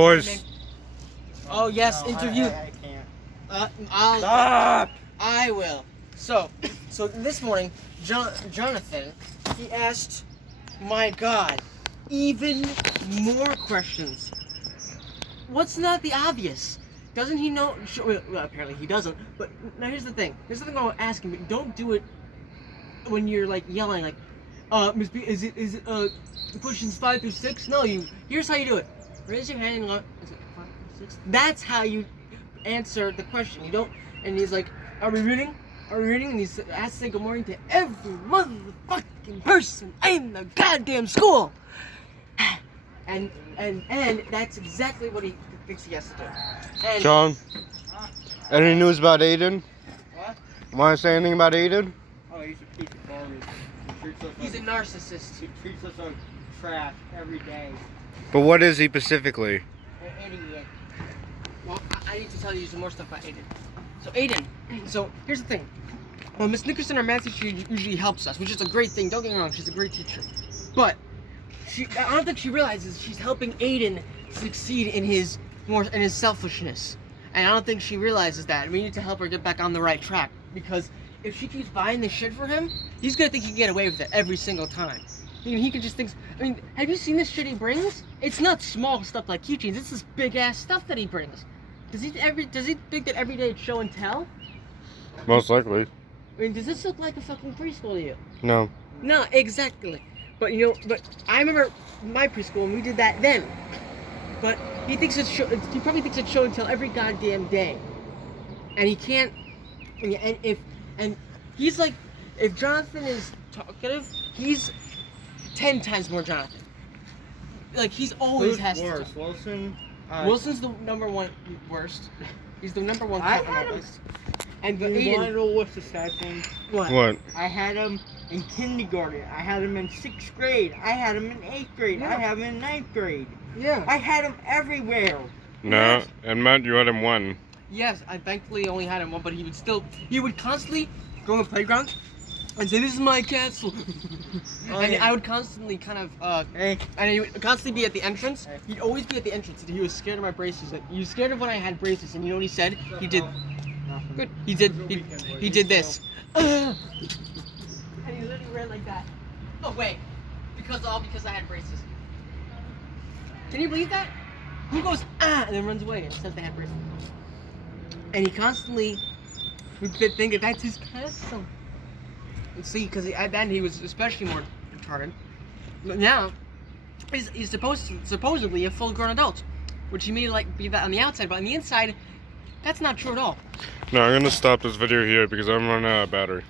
Boys. Oh yes, No, interview. I can't. Stop. I will. So this morning, Jonathan, he asked, my God, even more questions. What's not the obvious? Doesn't he know? Well, apparently he doesn't. But now here's the thing. Here's the thing I'll ask him. Don't do it when you're like yelling, like, Miss B, is it questions 5 through 6? No, here's how you do it. Raise your hand and go, is it 5 through 6? That's how you answer the question. You don't, and he's like, are we reading? Are we reading? And he's asked to say good morning to every motherfucking person in the goddamn school. And that's exactly what he thinks he has to do. And John, any news about Aiden? What? Want to say anything about Aiden? Oh, he's a piece of garbage. He treats us he's a like, narcissist. he treats us like trash every day. But what is he specifically? An idiot. Well, I need to tell you some more stuff about Aiden. So Aiden, so here's the thing. Well, Miss Nickerson, our math teacher, usually helps us, which is a great thing. Don't get me wrong, she's a great teacher. But I don't think she realizes she's helping Aiden succeed in his selfishness. And I don't think she realizes that. We need to help her get back on the right track. Because if she keeps buying this shit for him, he's gonna think he can get away with it every single time. I mean, he can just think. I mean, have you seen this shit he brings? It's not small stuff like keychains. It's this big ass stuff that he brings. Does he think that every day it's show and tell? Most likely. I mean, does this look like a fucking preschool to you? No. No, exactly. But but I remember my preschool and we did that then. But he probably thinks it's show and tell every goddamn day. And he can't. And he's like, if Jonathan is talkative, he's 10 times more Jonathan. Like he's always Who's has worse, to. Wilson? Wilson's the number one worst. He's the number one. I had him. list. And You but want to Aiden, know what's the sad thing? What? I had him in kindergarten. I had him in 6th grade. I had him in 8th grade. Yeah. I had him in 9th grade. yeah. I had him everywhere. No. And Matt, you had him one. Yes, I thankfully only had him one, but he would constantly go on the playground and say, "This is my castle," and I would constantly kind of, Hey. and he would constantly be at the entrance. Hey. He'd always be at the entrance, and he was scared of my braces. He was scared of when I had braces, and you know what he said? He did. Nothing. Good. He did this. And he literally ran like that. Oh wait, because I had braces. Can you believe that? Who goes and then runs away and says they had braces? And he constantly would think that that's his castle. And see, because then he was especially more retarded. But now he's supposedly a full-grown adult, which he may like be that on the outside, but on the inside, that's not true at all. No, I'm gonna stop this video here because I'm running out of battery.